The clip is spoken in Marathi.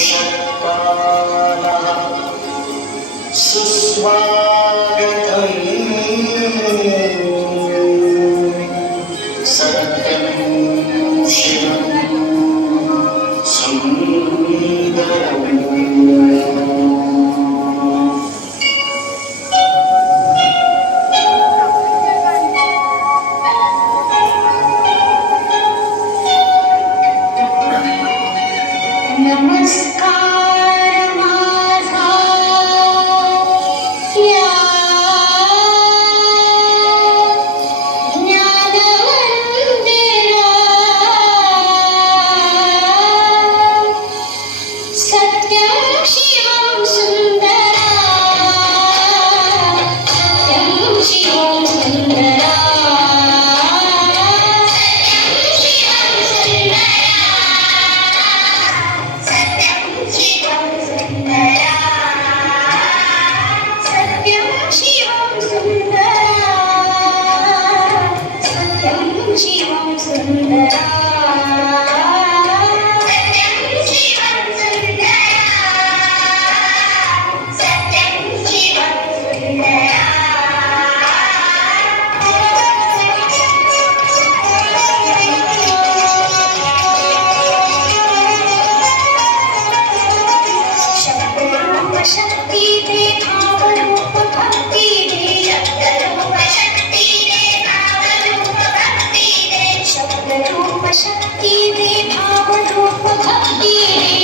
षट्कालः सुस्वागतम् सत्यं शिवं सुन्दरम् नमस्कार माझा या ज्ञानवंतेला सत्यं शिवं सुंदरा सत्यं शिवं सुंदरा शिवं सुंदरा शक्ति दे भाव रूप भक्ति दे शब्द रूप शक्ति दे भाव रूप भक्ति दे शब्द रूप शक्ति दे भाव रूप भक्ति दे